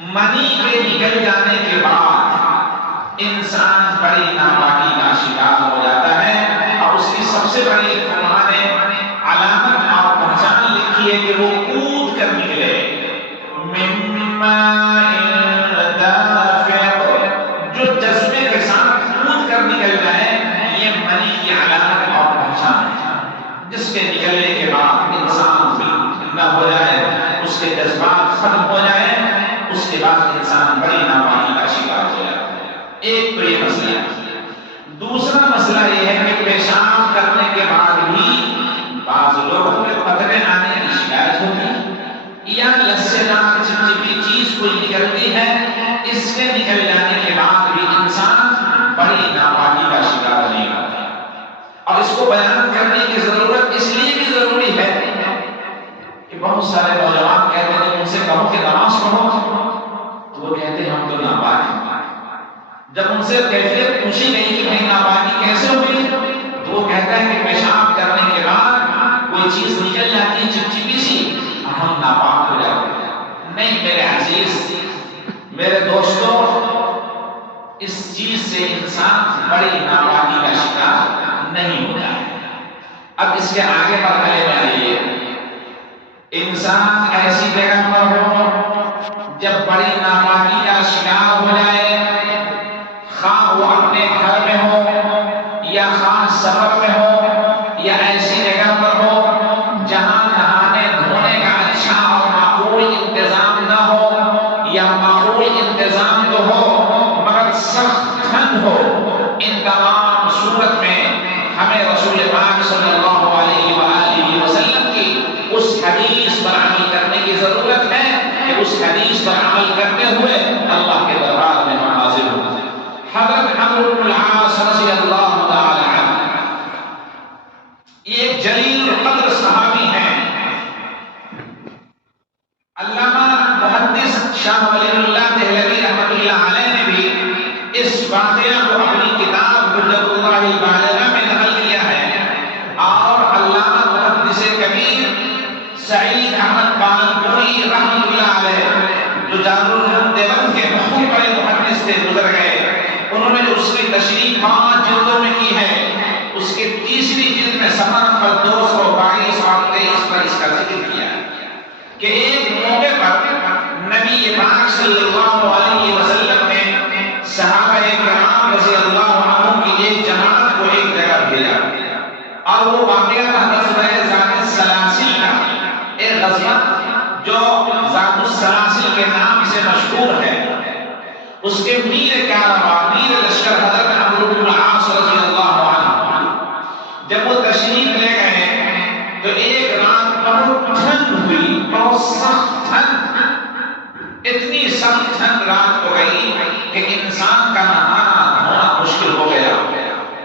منی کے نکل جانے کے بعد انسان بڑی ناپاکی کا شکار ہو جاتا ہے، اور اس کی سب سے بڑی فقہاء نے علامت اور پہچان لکھی ہے کہ وہ کود کر نکلے مما جو جذبے کے ساتھ کود کر نکل جائے، یہ منی کی علامت اور پہچان ہے، جس کے نکلنے کے بعد انسان نہ ہو جائے، اس کے جذبات ختم ہو جائے، اس کے بعد انسان بڑی ناپاکی کا شکار ہو جائے۔ ایک تو یہ مسئلہ ہے۔ دوسرا مسئلہ یہ ہے کہ پیشاب کرنے کے بعد بھی بعض لوگوں میں قطرے آنے کی شکایت ہوتی، یا لسے دار چپچپی چیز کوئی نکلتی ہے، اس کے نکل جانے کے بعد بھی انسان بڑی ناپاکی کا شکار نہیں ہوتا۔ اور اس کو بیان کرنے کی ضرورت اس لیے بھی ضروری ہے کہ بہت سارے نوجوان کہتے ہیں ان سے کہو کہ نماز پڑھو تو وہ کہتے ہیں ہم تو ناپاک ہیں۔ جب ان سے کیفیت پوچھی گئی کہ بھائی ناپاکی کیسے ہوئی تو وہ کہتا ہے کہ پیشاب کرنے کے بعد کوئی چیز نکل جاتی ہے چپچپی سی اور ہم ناپاک ہو جاتے ہیں۔ نہیں میرے عزیز، میرے دوستوں، اس چیز سے انسان بڑی ناپاکی کا شکار نہیں ہوتا ہے۔ اب اس کے آگے مرحلے میں آئیے، انسان ایسی جگہ پر ہو جب بڑی ناپاکی کا شکار ہو جائے، خواہ وہ اپنے گھر میں ہو یا خواہ سفر میں ہو یا ایسی جگہ پر ہو جہاں نہانے دھونے کا اچھا اور معقول انتظام نہ ہو، یا معقول انتظام تو ہو مگر سخت ٹھنڈ ہو، ان تمام صورت میں ہمیں رسول پاک صلی اللہ علیہ وآلہ وسلم کی اس حدیث پر عمل کرنے کی ضرورت ہے کہ اس حدیث پر عمل کرتے ہوئے اللہ کے دربار میں ہم حاضر ہوں۔ حضرت عمرو بن العاص رضی اللہ تعالی عنہ یہ ایک جلیل قدر صحابی ہیں۔ علامہ محدث شاہ ولی اللہ دہلوی رحمۃ اللہ علیہ نے بھی اس واقعہ کو اپنی کتاب حجت اللہ البالغہ میں نقل کیا ہے، اور علامہ محدث کبیر سعید احمد پالنپوری رحمۃ اللہ علیہ جو دارالعلوم دیوبند کے بہت بڑے محدث تھے، گزر گئے، انہوں نے جو اس کی تشریح 5 جلدوں میں کی ہے، اس کے تیسری جلد میں صفحہ نمبر 222 اور 23 پر اس کا ذکر کیا ہے کہ ایک موقع پر نبی پاک صلی اللہ علیہ وسلم نے صحابہ کرام رضی اللہ عنہم کی ایک جماعت کو ایک جگہ بھیجا، اور وہ واقعہ تھا غزوہ ذات السلاسل کا، ایک غزوہ جو ذات السلاسل کے نام سے مشہور ہے۔ اس کے میر کارواں، میر لشکر حضرت عمرو بن العاص رضی اللہ عنہ جب وہ تشریف لے گئے تو ایک رات بہت ٹھنڈ ہوئی، بہت سخت ٹھنڈ، اتنی سخت ٹھنڈ رات کو گئی کہ انسان کا نہانا دھونا مشکل ہو گیا،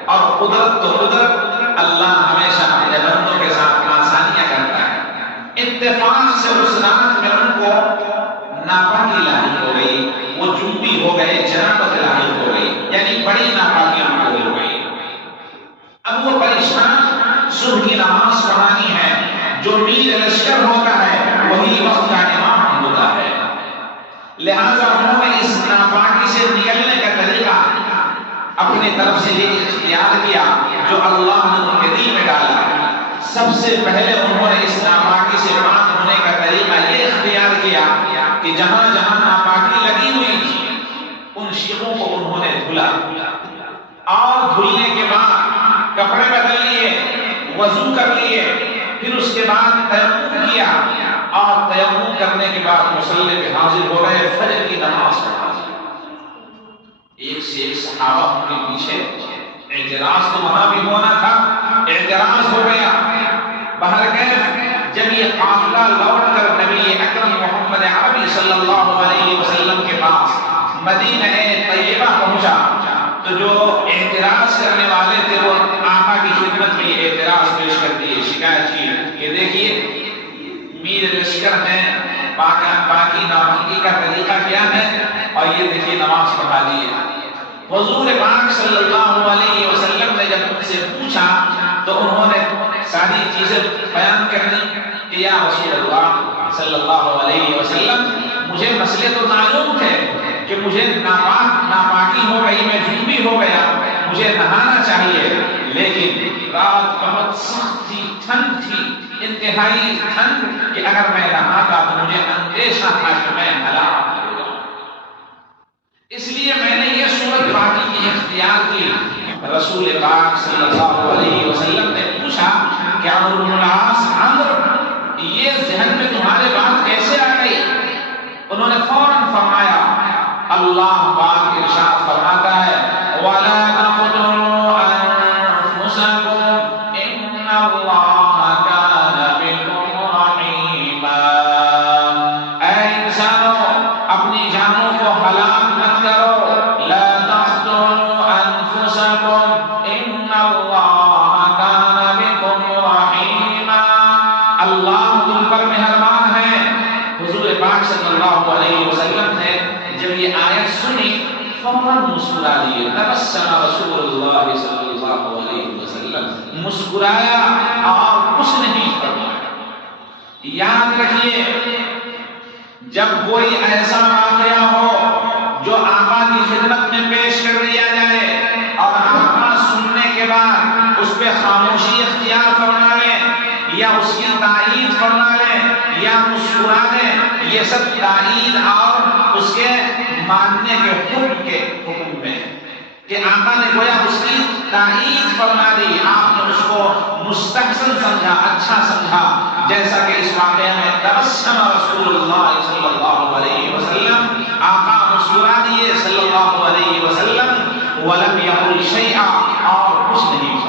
اور قدرت تو قدرت، اللہ ہمیشہ اپنے بندوں کے ساتھ آسانیاں کرتا ہے۔ اتفاق سے اس رات میں ان کو ناپاکی لاحق ہو گئی، وہ جنوبی ہو گئے، جنابت لاحق ہو گئی، یعنی بڑی ناپاکی ان کو ہو گئی۔ اب وہ پریشان، صبح کی نماز پڑھانی ہے، جو میر لشکر ہوتا ہے وہی وقت کا امام ہوتا ہے، لہذا انہوں نے اس ناپاکی سے نکلنے کا طریقہ اپنی طرف سے یہ اختیار کیا جو اللہ نے ان کے دل میں ڈالا۔ سب سے پہلے انہوں نے اس ناپاکی سے پاک ہونے کا طریقہ یہ اختیار کیا کہ جہاں جہاں ناپاکی لگی ہوئی تھی ان شیخوں کو انہوں نے دھلا، اور دھلنے کے بعد کپڑے بدل لیے، وضو کر لیے، پھر اس کے بعد تیمم کیا، اور تیمم کرنے کے بعد مصلی پہ حاضر ہو گئے، فجر کی نماز پڑھا۔ ایک سے ایک صحابہ ان کے پیچھے، اعتراض تو وہاں بھی ہونا تھا، اعتراض ہو گیا۔ بہرکیف جب یہ قافلہ لوٹ کر نبی اکرم محمد عربی صلی اللہ علیہ وسلم کے پاس مدینہ طیبہ پہنچا تو جو اعتراض کرنے والے تھے وہ آقا کی خدمت میں یہ اعتراض پیش کر دیے، شکایت کی کہ دیکھیے میر لشکر نے باقی ناپاکی کا طریقہ کیا ہے، اور یہ دیکھیے نماز پڑھا دی ہے۔ حضور پاک صلی اللہ علیہ وسلم نے جب ان سے پوچھا تو انہوں نے ساری چیزیں بیان کر دی کہ یا رسول اللہ صلی اللہ علیہ وسلم مجھے مسئلے تو معلوم تھے کہ مجھے ناپاکی ہو گئی، میں جنوبی ہو گیا، مجھے نہانا چاہیے، لیکن رات بہت سخت تھی، ٹھنڈ تھی، انتہائی ٹھنڈ، کہ اگر میں نہاتا تو مجھے اندیشہ تھا کہ میں ہلاک ہو جاؤں، اس لیے میں نے یہ صورت پاکی کی اختیار کی۔ رسول پاک صلی اللہ علیہ وسلم نے پوچھا کہ عمرو بن العاص، عمرو، یہ ذہن میں تمہارے بات کیسے آ گئی؟ انہوں نے فوراً فرمایا، اللہ پاک ارشاد فرماتا ہے وَلَا تَقْتُلُوا أَنفُسَكُمْ إِنَّ اللَّهَ كَانَ بِكُمْ رَحِيمًا۔ اے انسانوں، اپنی جانوں کو ہلاک مت کرو، لا تقتلوا انفسکم ان اللہ کان بکم رحیما، اللہ تم پر مہربان ہے۔ حضور پاک صلی اللہ علیہ وسلم نے جب یہ آیت سنی فوراً مسکرا دیے، تبسم رسول اللہ صلی اللہ علیہ وسلم، مسکرایا اور کچھ نہیں فرمایا۔ یاد رکھیے، جب کوئی ایسا واقعہ ہو جو آقا کی خدمت میں پیش کر دیا جائے اور آقا سننے کے بعد اس پہ خاموشی اختیار فرما لیں یا اس کی تائید فرما لیں یا مسکرا لیں، یہ سب تائید اور اس کے ماننے کے حکم میں، کہ آقا نے گویا اس کی تائید فرما دی، آپ نے اس کو مستحسن سمجھا، اچھا سمجھا، جیسا کہ اس واقعہ میں تبسم رسول اللہ صلی اللہ علیہ وسلم، آقا مسکرا دیے صلی اللہ علیہ وسلم، ولم یقل شیئا، اور کچھ نہیں